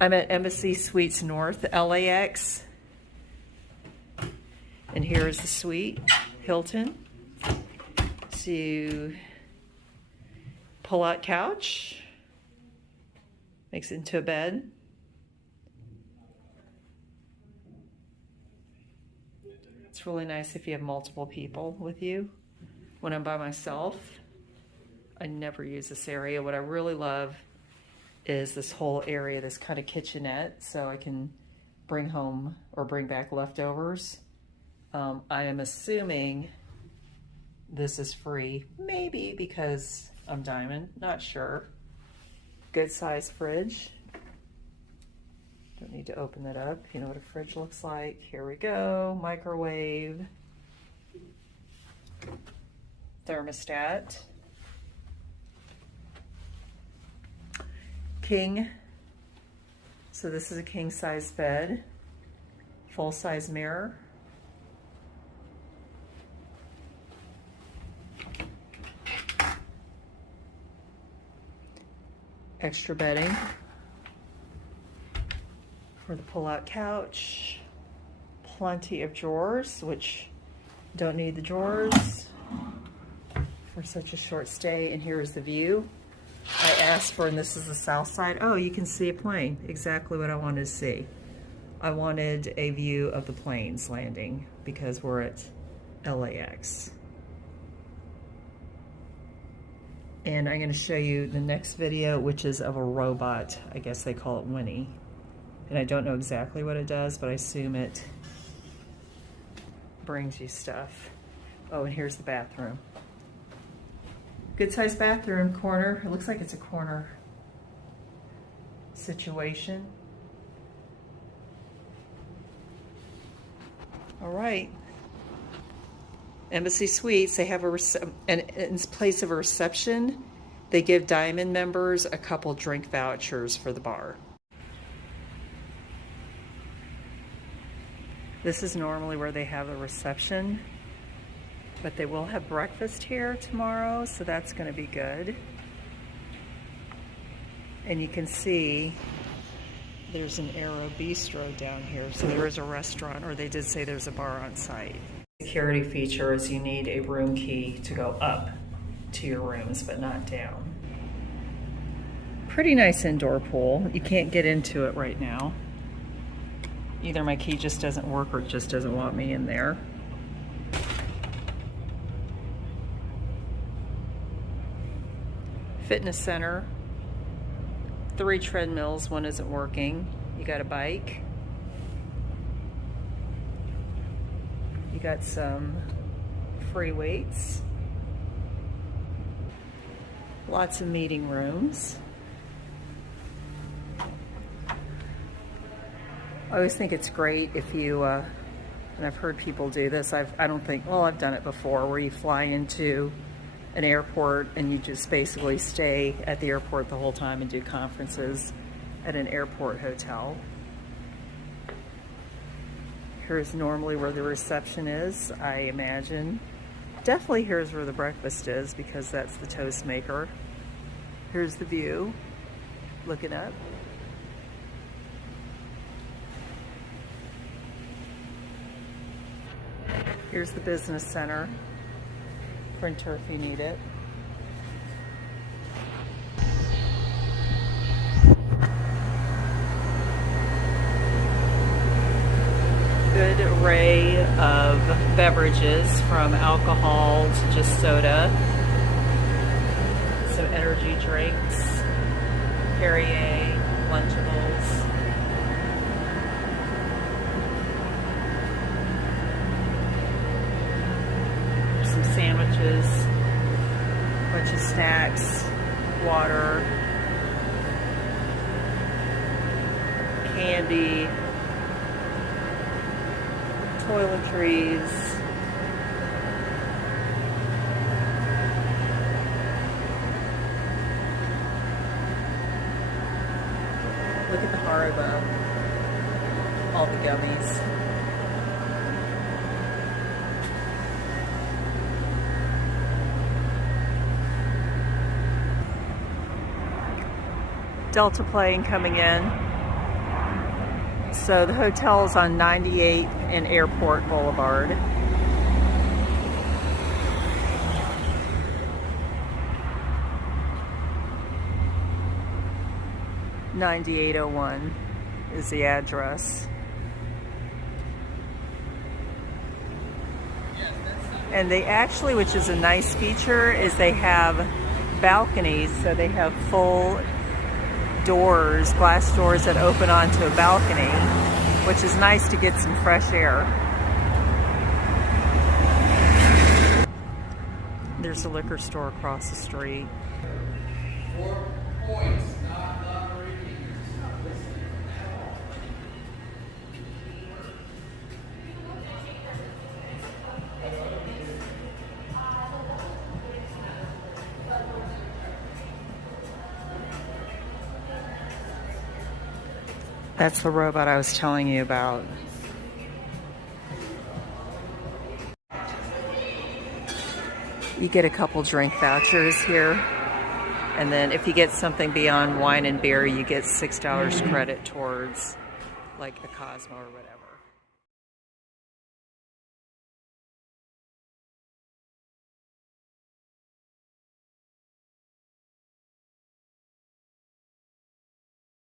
I'm at Embassy Suites North, LAX. And here is the suite, Hilton. To pull-out couch. Makes it into a bed. It's really nice if you have multiple people with you. When I'm by myself, I never use this area. What I really love is this whole area, this kind of kitchenette, so I can bring home or bring back leftovers. I am assuming this is free, maybe because I'm diamond, not sure. Good size fridge. Don't need to open it up. You know what a fridge looks like. Here we go, microwave. Thermostat. King. So this is a king size bed. Full size mirror. Extra bedding for the pull-out couch. Plenty of drawers, which don't need the drawers for such a short stay. And here's the view. I asked for, and this is the south side. Oh, you can see a plane. Exactly what I wanted to see. I wanted a view of the planes landing because we're at LAX. And I'm going to show you the next video, which is of a robot. I guess they call it Winnie. And I don't know exactly what it does, but I assume it brings you stuff. Oh, and here's the bathroom. Good sized bathroom, corner. It looks like it's a corner situation. All right. Embassy Suites, they have and in place of a reception, they give Diamond members a couple drink vouchers for the bar. This is normally where they have a reception, but they will have breakfast here tomorrow, so that's going to be good. And you can see there's an Aero Bistro down here, so there is a restaurant, or they did say there's a bar on site. Security feature is you need a room key to go up to your rooms, but not down. Pretty nice indoor pool. You can't get into it right now. Either my key just doesn't work or it just doesn't want me in there. Fitness center. 3 treadmills, one isn't working. You got a bike. You got some free weights. Lots of meeting rooms. I always think it's great if you, and I've heard people do this, I've done it before, where you fly into an airport and you just basically stay at the airport the whole time and do conferences at an airport hotel. Here's normally where the reception is, I imagine. Definitely here's where the breakfast is because that's the toast maker. Here's the view, looking up. Here's the business center, printer if you need it. Good array of beverages from alcohol to just soda. Some energy drinks, Perrier, Lunchables. Some sandwiches, a bunch of snacks, water, candy, toiletries. Look at the Haribo, all the gummies. Delta plane coming in. So the hotel is on 98 and Airport Boulevard. $98.01 is the address. And they actually, which is a nice feature, is they have balconies, so they have full doors, glass doors that open onto a balcony, which is nice to get some fresh air. There's a liquor store across the street. 4 points, not repeat. That's the robot I was telling you about. You get a couple drink vouchers here, and then if you get something beyond wine and beer, you get $6 credit towards like a Cosmo or whatever.